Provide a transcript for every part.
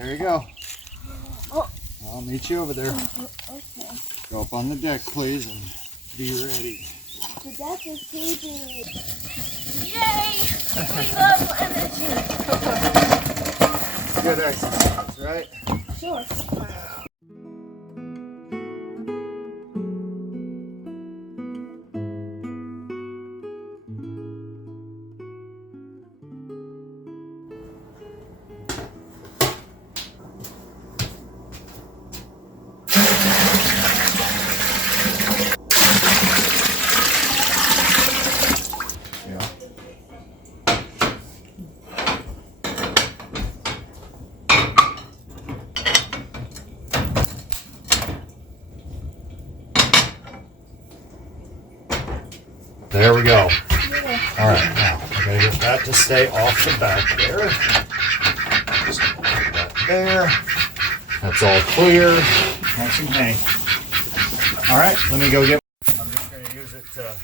There you go. Oh. I'll meet you over there. Okay. Go up on the deck, please, and be ready. The deck is sleepy. Yay! We love energy. Good exercise, right? Sure. There we go. All right, now I gotta get that to stay off the back there. Just put that there. That's all clear. Nice and hang. All right, let me go get. I'm just gonna use it to.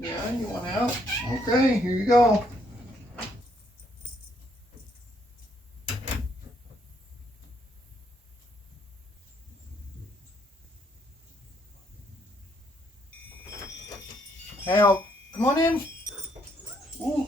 Yeah, you want out? Okay, here you go. Hal, come on in. Ooh.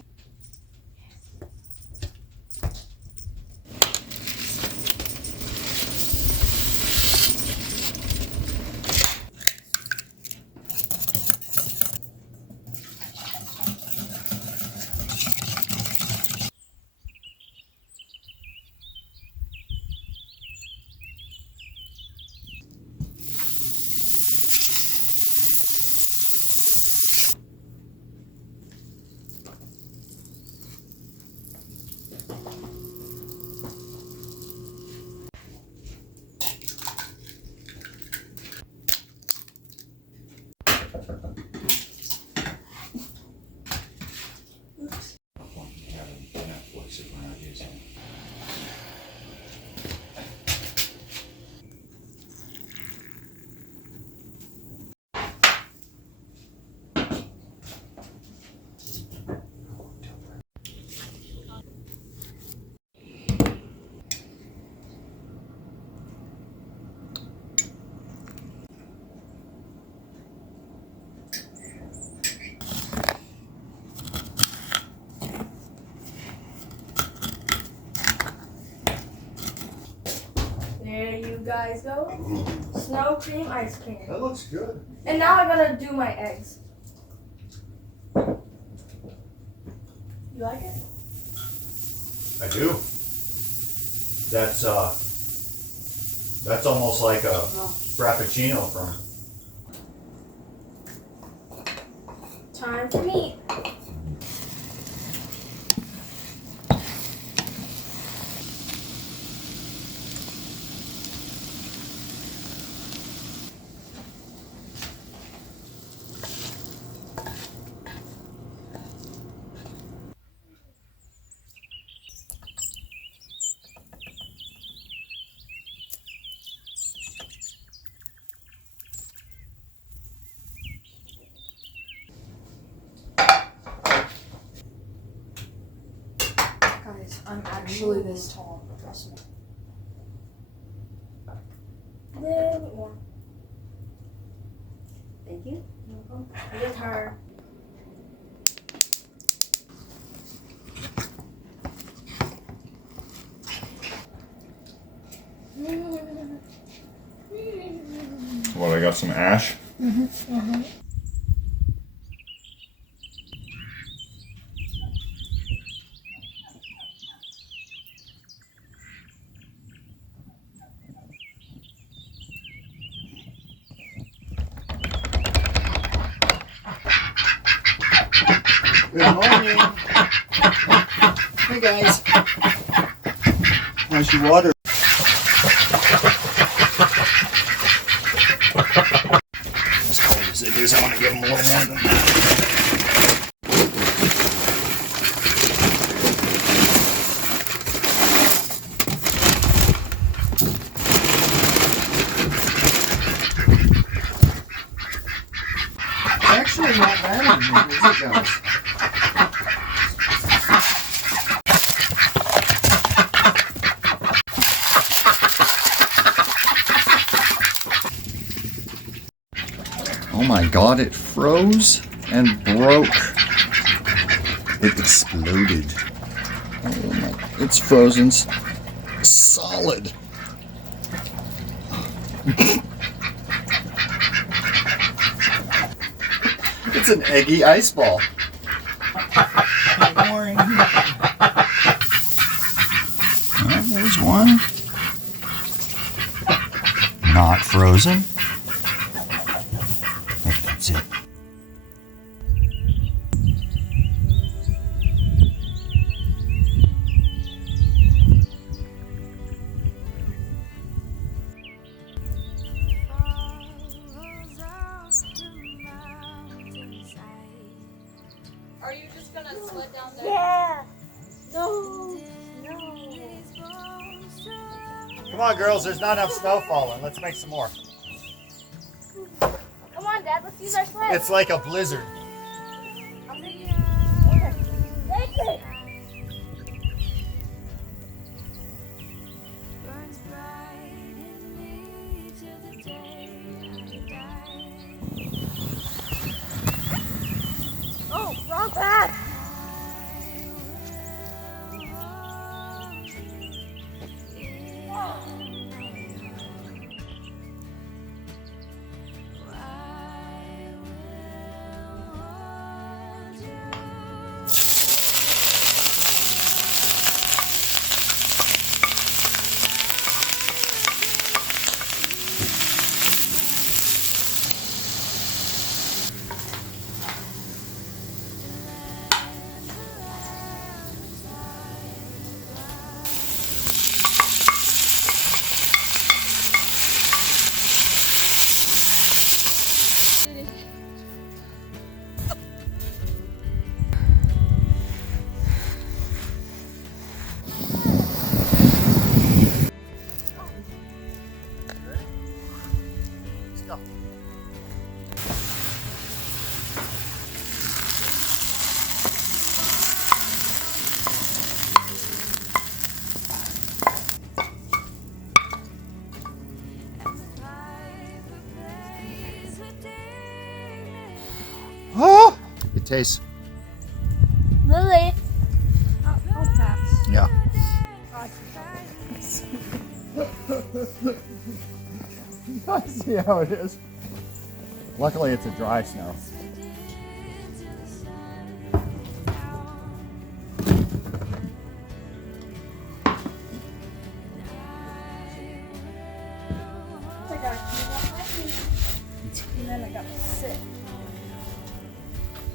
There you guys go. Snow cream ice cream. That looks good. And now I gotta do my eggs. You like it? I do. That's almost like a frappuccino from. Time for meat. Guys, I'm actually this tall. Trust me. A little bit more. Thank you. You're welcome. With her. Well, I got some ash. Good morning. Hey guys. How's your water? As cold as it is, I want to give them a little more than that. Actually, not bad anymore, is it, guys? Oh my god, it froze and broke. It exploded. Oh my, it's frozen solid. It's an eggy ice ball. Boring. Oh, there's one. Not frozen. I think that's it. Are you just gonna sled down there? Yeah. No. Come on, girls. There's not enough snow falling. Let's make some more. Come on, Dad. Let's use our sled. It's like a blizzard. Okay. Take it. Oh, wrong path. Oh, it tastes. Lily. Oh, pass. Yeah. I see how it is. Luckily, it's a dry snow. I got to clean up my feet. And then I got to sit.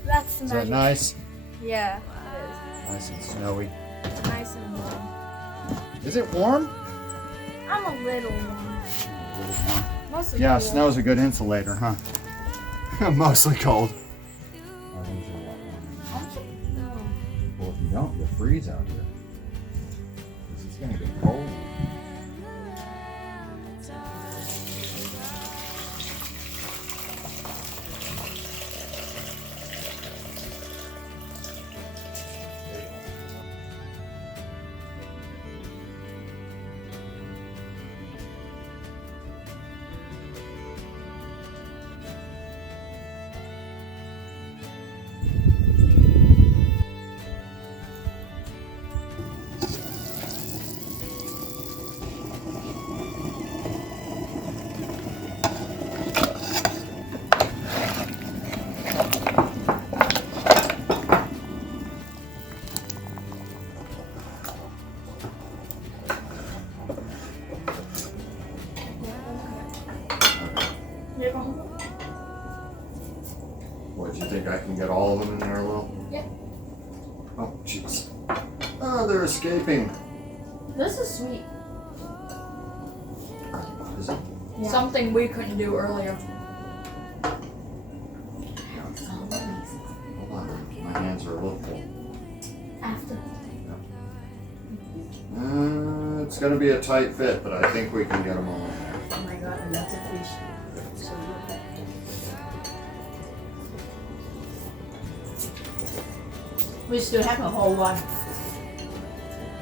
That's the Is that magic. nice? Yeah, it Nice and snowy. is. Nice and warm. Is it warm? I'm a little warm. A little warm. Mostly Yeah, cold. snow's a good insulator, huh? Mostly cold. No. Well, if you don't, you'll freeze out here. This is gonna get cold. What, do you think I can get all of them in there, Lil? Yeah. Oh, jeez. Oh, they're escaping. This is sweet. Is it? Yeah. Something we couldn't do earlier. Hold on, my hands are a little full. After. It's gonna be a tight fit, but I think we can get them all in there. Oh my god, and that's a fish. So good. We still have a whole one.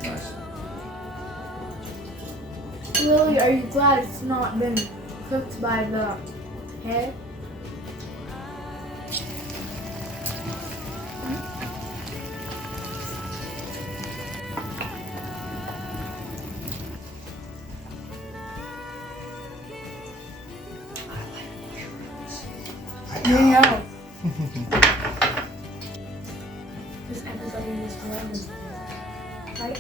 Nice. Really, are you glad it's not been cooked by the head? You know. Because everybody is hungry. Right?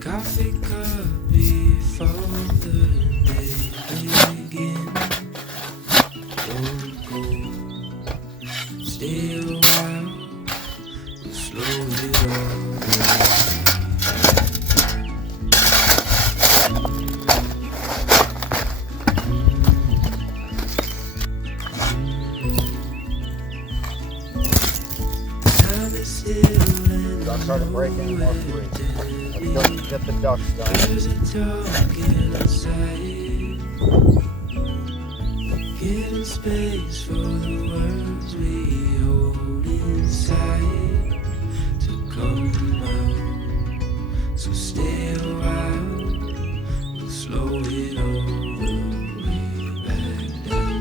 Coffee cup before the day begins. Don't go, stay a while, we'll slow it all Time is still and Ducks are to break in more free. Let's go get the ducks done. There's a talking outside, giving space for the words we hold inside to come out. So stay a while, we'll slow it all the way back down.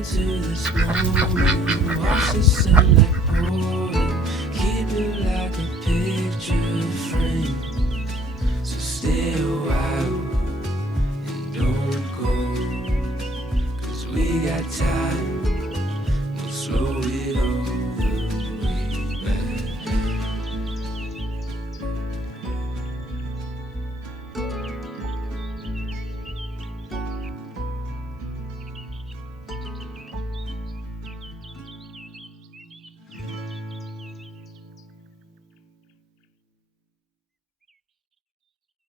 To this moment, watch the sunlight